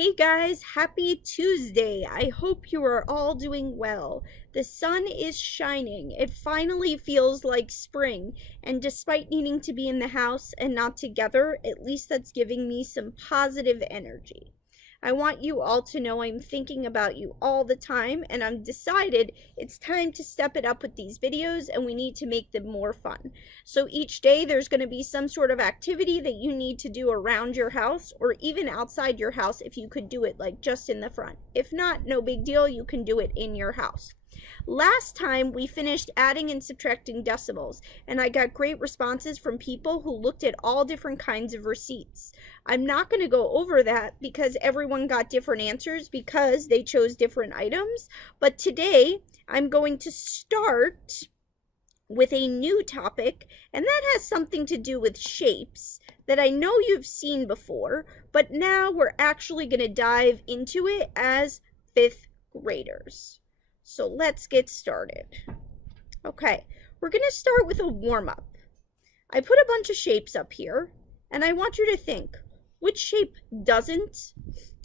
Hey guys, happy Tuesday. I hope you are all doing well. The sun is shining. It finally feels like spring, and despite needing to be in the house and not together, at least that's giving me some positive energy. I want you all to know I'm thinking about you all the time, and I'm decided it's time to step it up with these videos and we need to make them more fun. So each day there's going to be some sort of activity that you need to do around your house or even outside your house if you could do it like just in the front. If not, no big deal, you can do it in your house. Last time we finished adding and subtracting decimals, and I got great responses from people who looked at all different kinds of receipts. I'm not going to go over that because everyone got different answers because they chose different items, but today I'm going to start with a new topic, and that has something to do with shapes that I know you've seen before, but now we're actually going to dive into it as fifth graders. So let's get started. Okay, we're going to start with a warm-up. I put a bunch of shapes up here, and I want you to think, which shape doesn't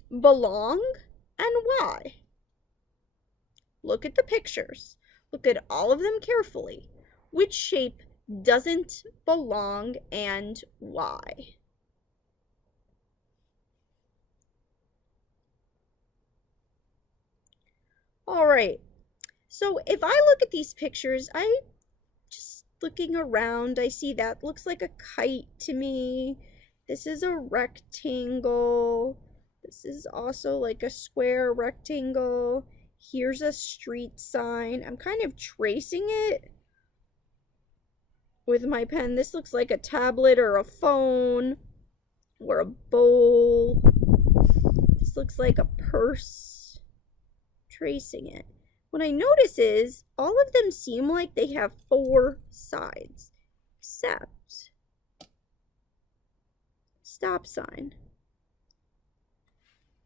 belong and why? Look at the pictures. Look at all of them carefully. Which shape doesn't belong and why? All right. So if I look at these pictures, just looking around, I see that looks like a kite to me. This is a rectangle. This is also like a square rectangle. Here's a street sign. I'm kind of tracing it with my pen. This looks like a tablet or a phone or a bowl. This looks like a purse. Tracing it. What I notice is all of them seem like they have four sides, except stop sign,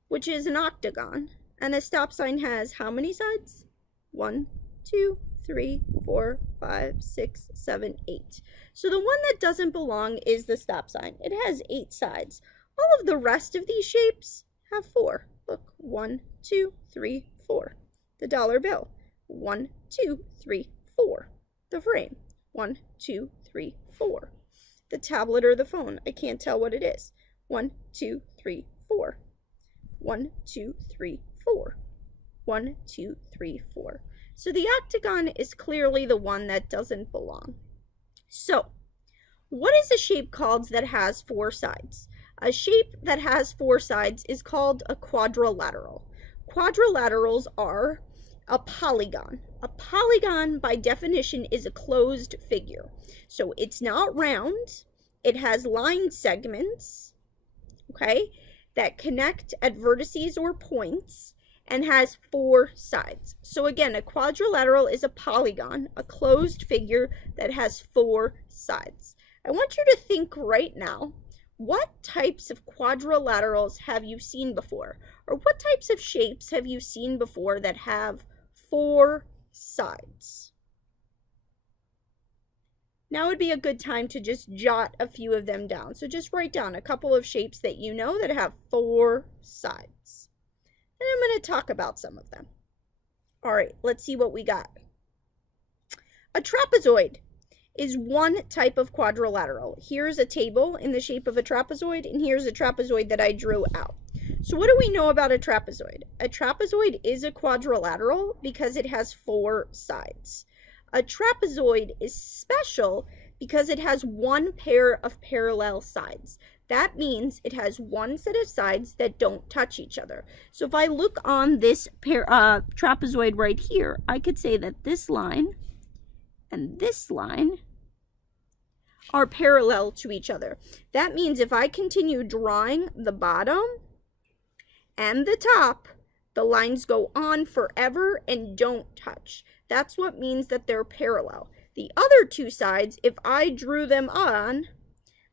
which is an octagon, and a stop sign has how many sides? 1, 2, 3, 4, 5, 6, 7, 8. So the one that doesn't belong is the stop sign. It has 8 sides. All of the rest of these shapes have 4. Look, 1, 2, 3, 4. The dollar bill, 1, 2, 3, 4. The frame, 1, 2, 3, 4. The tablet or the phone, I can't tell what it is. 1, 2, 3, 4. 1, 2, 3, 4. 1, 2, 3, 4. So the octagon is clearly the one that doesn't belong. So, what is a shape called that has 4 sides? A shape that has 4 sides is called a quadrilateral. Quadrilaterals are a polygon. A polygon, by definition, is a closed figure. So it's not round. It has line segments, okay, that connect at vertices or points and has 4 sides. So again, a quadrilateral is a polygon, a closed figure that has 4 sides. I want you to think right now, what types of quadrilaterals have you seen before? Or what types of shapes have you seen before that have 4 sides? Now would be a good time to just jot a few of them down. So just write down a couple of shapes that you know that have 4 sides. And I'm going to talk about some of them. All right, let's see what we got. A trapezoid is one type of quadrilateral. Here's a table in the shape of a trapezoid, and here's a trapezoid that I drew out. So what do we know about a trapezoid? A trapezoid is a quadrilateral because it has 4 sides. A trapezoid is special because it has one pair of parallel sides. That means it has one set of sides that don't touch each other. So if I look on this trapezoid right here, I could say that this line and this line are parallel to each other. That means if I continue drawing the bottom and the top, the lines go on forever and don't touch. That's what means that they're parallel. The other 2 sides, if I drew them on,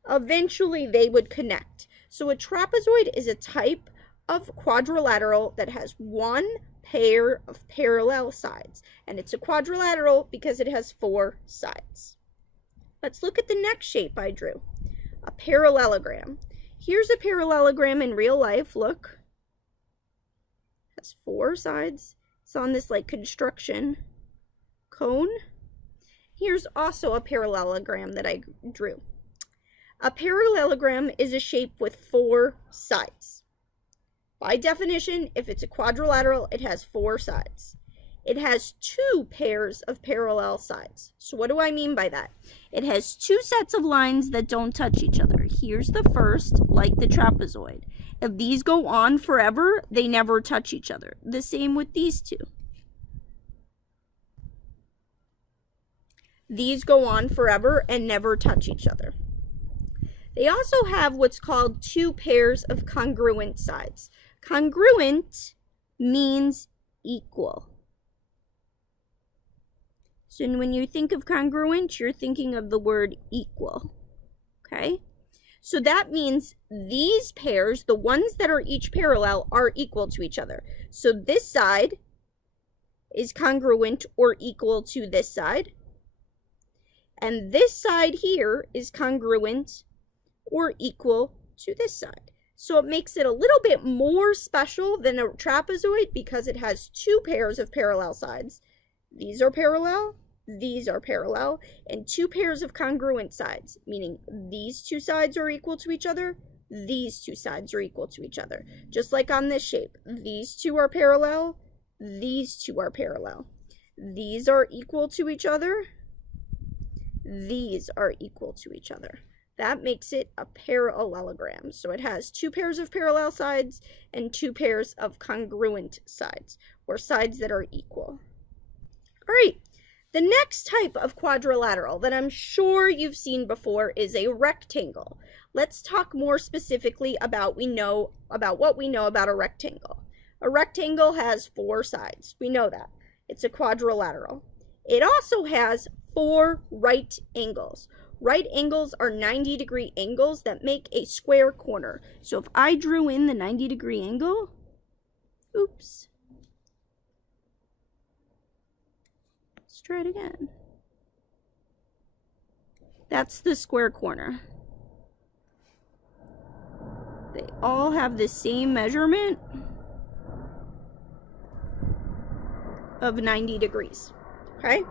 eventually they would connect. So a trapezoid is a type of quadrilateral that has one pair of parallel sides. And it's a quadrilateral because it has 4 sides. Let's look at the next shape I drew. A parallelogram. Here's a parallelogram in real life, look. has 4 sides. It's on this like construction cone. Here's also a parallelogram that I drew. A parallelogram is a shape with 4 sides. By definition, if it's a quadrilateral, it has 4 sides. It has 2 pairs of parallel sides. So what do I mean by that? It has 2 sets of lines that don't touch each other. Here's the first, like the trapezoid. If these go on forever, they never touch each other. The same with these 2. These go on forever and never touch each other. They also have what's called 2 pairs of congruent sides. Congruent means equal. So when you think of congruent, you're thinking of the word equal. Okay? So that means these pairs, the ones that are each parallel, are equal to each other. So this side is congruent or equal to this side. And this side here is congruent or equal to this side. So it makes it a little bit more special than a trapezoid because it has 2 pairs of parallel sides. These are parallel, and 2 pairs of congruent sides, meaning these 2 sides are equal to each other, these 2 sides are equal to each other. Just like on this shape, these 2 are parallel, these 2 are parallel. These are equal to each other, these are equal to each other. That makes it a parallelogram. So it has 2 pairs of parallel sides and 2 pairs of congruent sides, or sides that are equal. All right, the next type of quadrilateral that I'm sure you've seen before is a rectangle. Let's talk more specifically about what we know about a rectangle. A rectangle has 4 sides. We know that. It's a quadrilateral. It also has 4 right angles. Right angles are 90-degree angles that make a square corner. So if I drew in the 90-degree angle, oops. Let's try it again. That's the square corner. They all have the same measurement of 90 degrees, okay?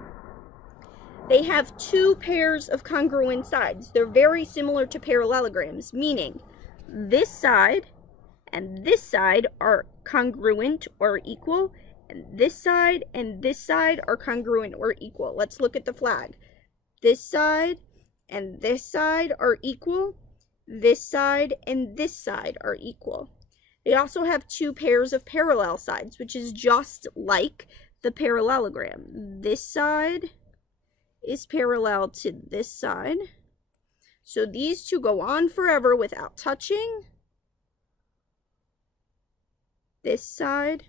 They have 2 pairs of congruent sides. They're very similar to parallelograms, meaning this side and this side are congruent or equal, and this side are congruent or equal. Let's look at the flag. This side and this side are equal. This side and this side are equal. They also have 2 pairs of parallel sides, which is just like the parallelogram. This side is parallel to this side. So these 2 go on forever without touching. This side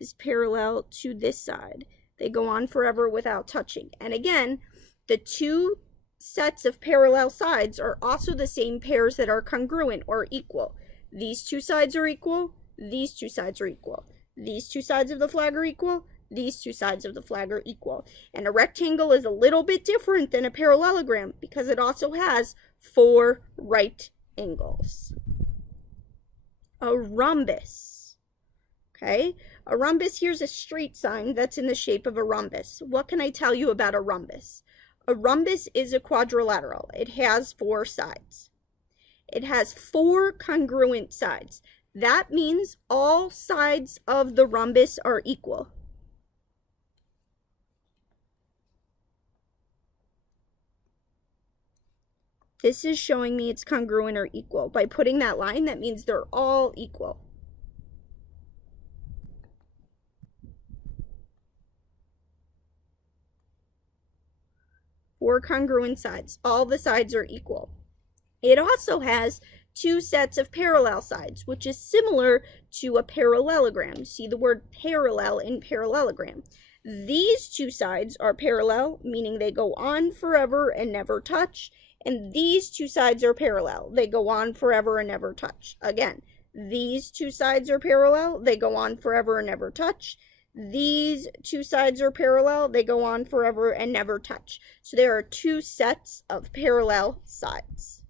is parallel to this side. They go on forever without touching. And again, the 2 sets of parallel sides are also the same pairs that are congruent or equal. These 2 sides are equal. These 2 sides are equal. These 2 sides of the flag are equal. These 2 sides of the flag are equal. And a rectangle is a little bit different than a parallelogram because it also has 4 right angles. A rhombus. Okay? A rhombus, here's a street sign that's in the shape of a rhombus. What can I tell you about a rhombus? A rhombus is a quadrilateral. It has 4 sides. It has 4 congruent sides. That means all sides of the rhombus are equal. This is showing me it's congruent or equal. By putting that line, that means they're all equal. Four congruent sides. All the sides are equal. It also has 2 sets of parallel sides, which is similar to a parallelogram. See the word parallel in parallelogram. These 2 sides are parallel, meaning they go on forever and never touch. And these 2 sides are parallel. They go on forever and never touch. Again, these 2 sides are parallel. They go on forever and never touch. These 2 sides are parallel. They go on forever and never touch. So there are 2 sets of parallel sides.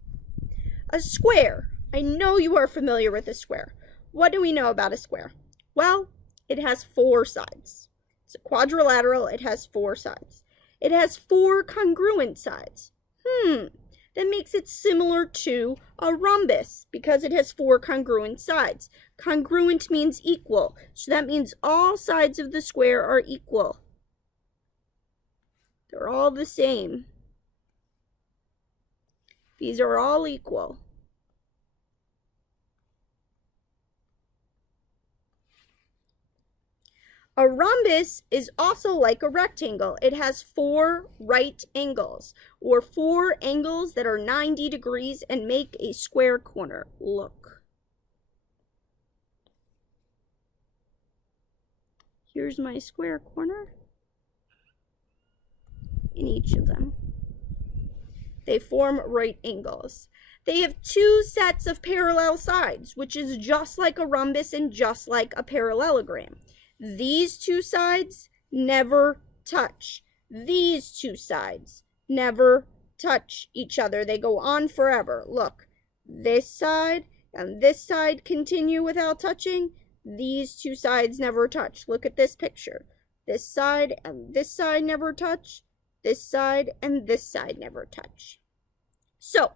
A square. I know you are familiar with a square. What do we know about a square? Well, it has 4 sides. It's a quadrilateral. It has 4 sides. It has 4 congruent sides. That makes it similar to a rhombus because it has 4 congruent sides. Congruent means equal, so that means all sides of the square are equal. They're all the same. These are all equal. A rhombus is also like a rectangle. It has 4 right angles, or 4 angles that are 90 degrees and make a square corner. Look. Here's my square corner in each of them. They form right angles. They have 2 sets of parallel sides, which is just like a rhombus and just like a parallelogram. These 2 sides never touch. These 2 sides never touch each other. They go on forever. Look, this side and this side continue without touching. These 2 sides never touch. Look at this picture. This side and this side never touch. This side and this side never touch. So,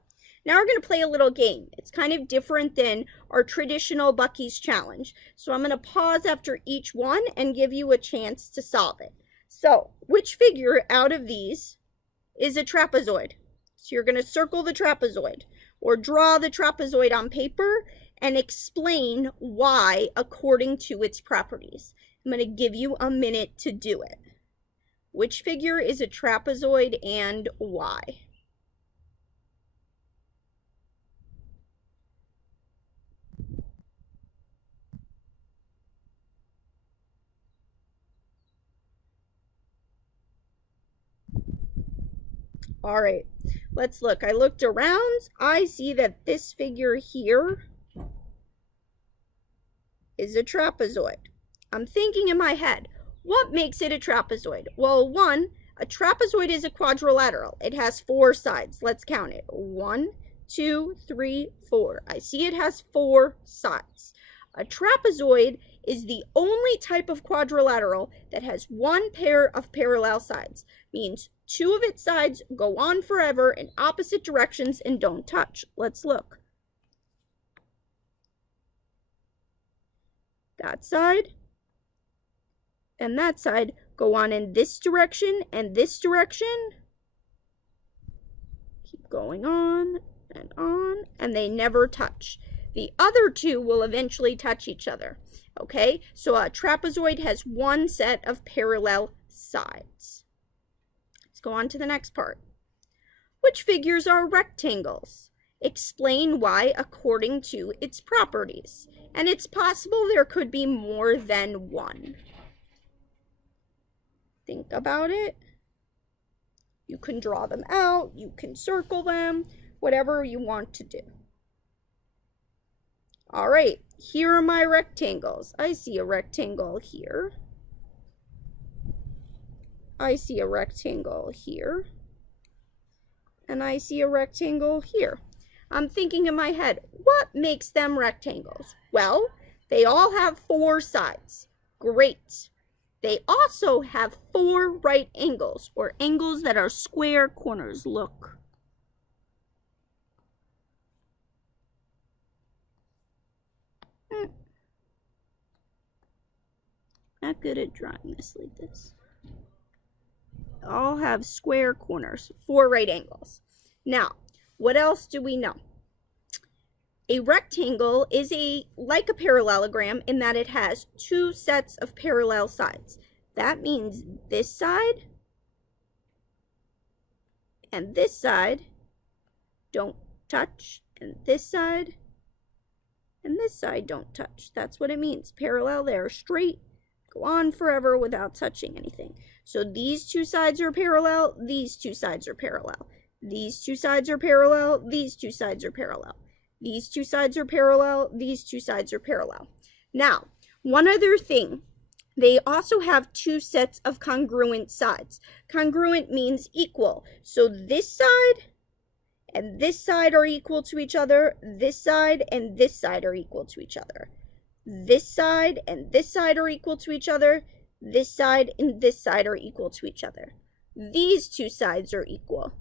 now we're going to play a little game. It's kind of different than our traditional Bucky's challenge. So I'm going to pause after each one and give you a chance to solve it. So, which figure out of these is a trapezoid? So you're going to circle the trapezoid or draw the trapezoid on paper and explain why according to its properties. I'm going to give you a minute to do it. Which figure is a trapezoid and why? All right, let's look. I looked around. I see that this figure here is a trapezoid. I'm thinking in my head, what makes it a trapezoid? Well, one, a trapezoid is a quadrilateral. It has 4 sides. Let's count it. 1, 2, 3, 4. I see it has 4 sides. A trapezoid is the only type of quadrilateral that has 1 pair of parallel sides. Means 2 of its sides go on forever in opposite directions and don't touch. Let's look. That side and that side go on in this direction and this direction. Keep going on, and they never touch. The other 2 will eventually touch each other. Okay, so a trapezoid has 1 set of parallel sides. Let's go on to the next part. Which figures are rectangles? Explain why according to its properties. And it's possible there could be more than one. Think about it. You can draw them out, you can circle them, whatever you want to do. All right, here are my rectangles. I see a rectangle here. I see a rectangle here. And I see a rectangle here. I'm thinking in my head, what makes them rectangles? Well, they all have 4 sides. Great. They also have 4 right angles, or angles that are square corners. Look. Not good at drawing this like this. All have square corners, 4 right angles. Now, what else do we know? A rectangle is like a parallelogram in that it has 2 sets of parallel sides. That means this side and this side don't touch, and this side and this side don't touch. That's what it means. Parallel, they're straight, go on forever without touching anything. So these 2 sides are parallel, these 2 sides are parallel. These 2 sides are parallel, these 2 sides are parallel. These 2 sides are parallel, these 2 sides are parallel. Now, one other thing. They also have 2 sets of congruent sides. Congruent means equal. So this side and this side are equal to each other. This side and this side are equal to each other. this side and this side are equal to each other. This side and this side are equal to each other. These two sides are equal.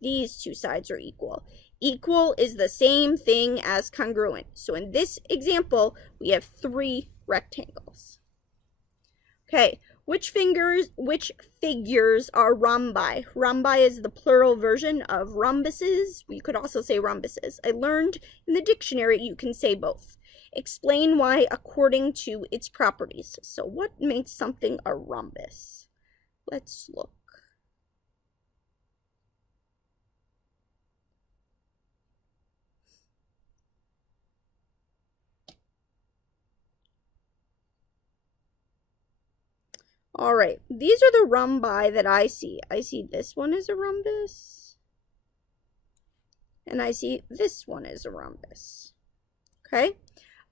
These two sides are equal. Equal is the same thing as congruent. So in this example, we have 3 rectangles. Okay, which figures are rhombi? Rhombi is the plural version of rhombuses. You could also say rhombuses. I learned in the dictionary you can say both. Explain why according to its properties. So what makes something a rhombus? Let's look. All right, these are the rhombi that I see. I see this one is a rhombus, and I see this one is a rhombus. Okay,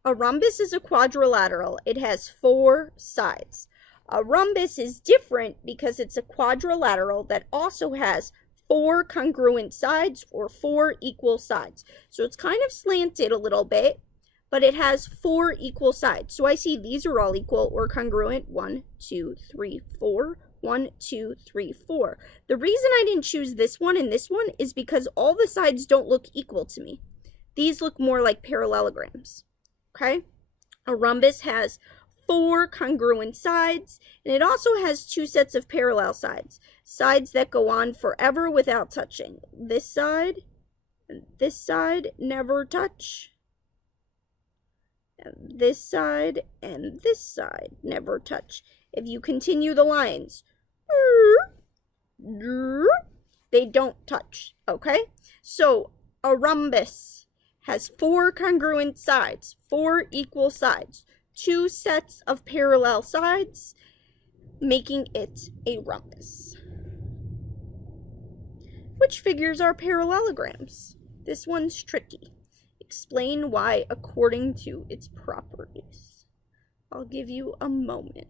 a rhombus is a quadrilateral. It has 4 sides. A rhombus is different because it's a quadrilateral that also has 4 congruent sides or 4 equal sides. So it's kind of slanted a little bit, but it has 4 equal sides. So I see these are all equal or congruent. 1, 2, 3, 4. 1, 2, 3, 4. The reason I didn't choose this one and this one is because all the sides don't look equal to me. These look more like parallelograms. Okay? A rhombus has 4 congruent sides, and it also has 2 sets of parallel sides. Sides that go on forever without touching. This side and this side never touch. And this side and this side never touch. If you continue the lines, they don't touch, okay? So a rhombus has 4 congruent sides, 4 equal sides, 2 sets of parallel sides, making it a rhombus. Which figures are parallelograms? This one's tricky. Explain why according to its properties. I'll give you a moment.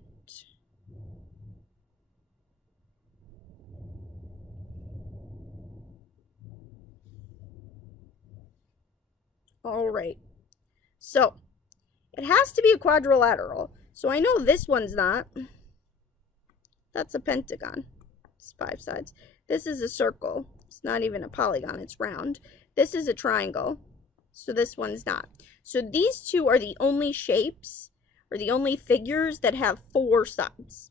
All right. So, it has to be a quadrilateral. So I know this one's not. That's a pentagon. It's 5 sides. This is a circle. It's not even a polygon. It's round. This is a triangle. So this one's not. So these two are the only shapes or the only figures that have 4 sides.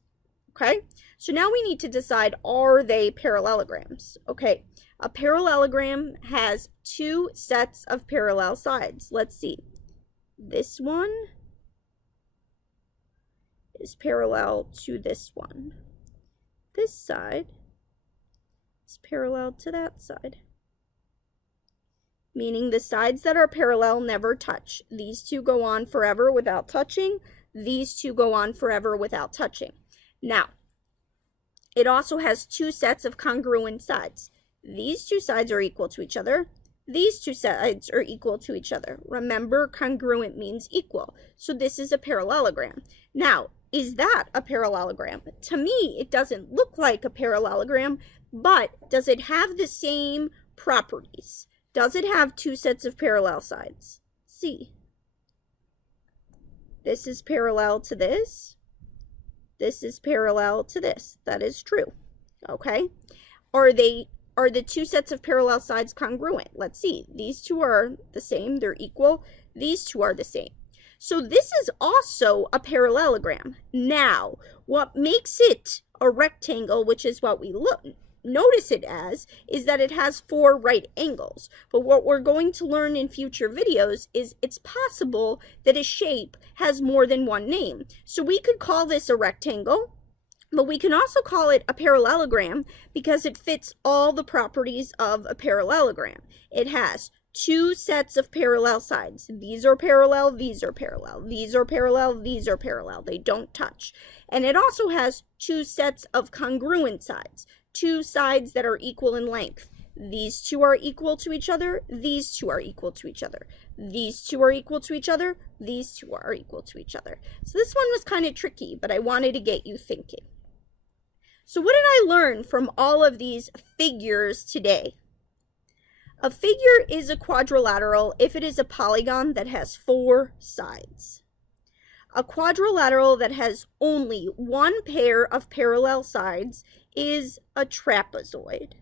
Okay? So now we need to decide, are they parallelograms? Okay. A parallelogram has 2 sets of parallel sides. Let's see. This one is parallel to this one. This side is parallel to that side. Meaning the sides that are parallel never touch. These 2 go on forever without touching. These 2 go on forever without touching. Now, it also has 2 sets of congruent sides. These 2 sides are equal to each other. These 2 sides are equal to each other. Remember, congruent means equal. So this is a parallelogram. Now, is that a parallelogram? To me, it doesn't look like a parallelogram, but does it have the same properties? Does it have 2 sets of parallel sides? See. This is parallel to this. This is parallel to this. That is true. Okay? Are the 2 sets of parallel sides congruent? Let's see. These 2 are the same. They're equal. These 2 are the same. So this is also a parallelogram. Now, what makes it a rectangle, which is what we notice it as, is that it has 4 right angles. But what we're going to learn in future videos is it's possible that a shape has more than one name. So we could call this a rectangle, but we can also call it a parallelogram because it fits all the properties of a parallelogram. It has 2 sets of parallel sides. These are parallel, these are parallel, these are parallel, these are parallel. They don't touch. And it also has 2 sets of congruent sides. 2 sides that are equal in length. These 2 are equal to each other. These 2 are equal to each other. These 2 are equal to each other. These 2 are equal to each other. So this one was kind of tricky, but I wanted to get you thinking. So what did I learn from all of these figures today? A figure is a quadrilateral if it is a polygon that has 4 sides. A quadrilateral that has only one pair of parallel sides is a trapezoid.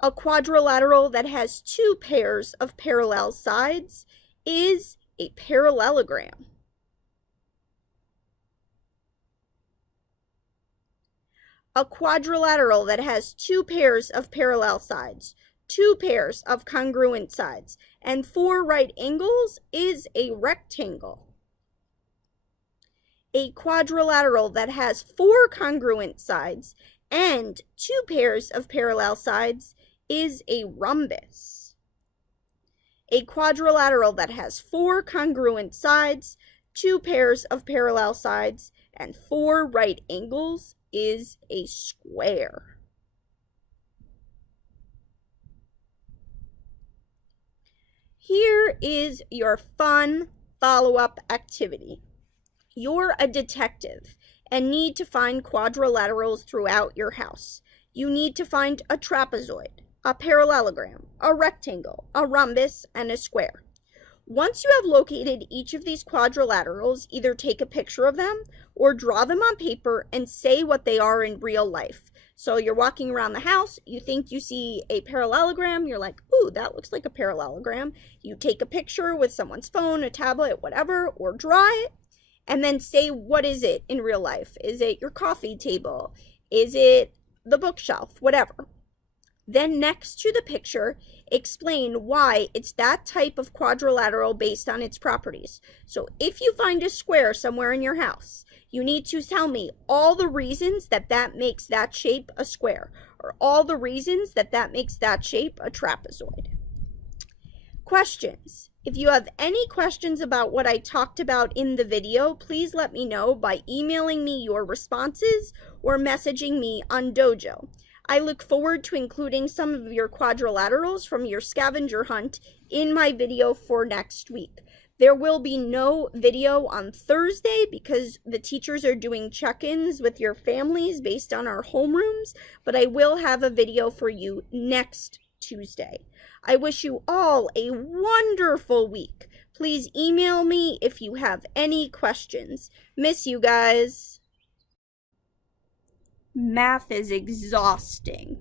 A quadrilateral that has two pairs of parallel sides is a parallelogram. A quadrilateral that has two pairs of parallel sides, two pairs of congruent sides, and four right angles is a rectangle. A quadrilateral that has four congruent sides and two pairs of parallel sides is a rhombus. A quadrilateral that has four congruent sides, two pairs of parallel sides, and four right angles is a square. Here is your fun follow-up activity. You're a detective and need to find quadrilaterals throughout your house. You need to find a trapezoid, a parallelogram, a rectangle, a rhombus, and a square. Once you have located each of these quadrilaterals, either take a picture of them or draw them on paper and say what they are in real life. So you're walking around the house, you think you see a parallelogram, you're like, ooh, that looks like a parallelogram. You take a picture with someone's phone, a tablet, whatever, or draw it, and then say, what is it in real life? Is it your coffee table? Is it the bookshelf? Whatever. Then next to the picture, explain why it's that type of quadrilateral based on its properties. So if you find a square somewhere in your house, you need to tell me all the reasons that makes that shape a square, or all the reasons that makes that shape a trapezoid. Questions. If you have any questions about what I talked about in the video, please let me know by emailing me your responses or messaging me on Dojo. I look forward to including some of your quadrilaterals from your scavenger hunt in my video for next week. There will be no video on Thursday because the teachers are doing check-ins with your families based on our homerooms, but I will have a video for you next Tuesday. I wish you all a wonderful week. Please email me if you have any questions. Miss you guys. Math is exhausting.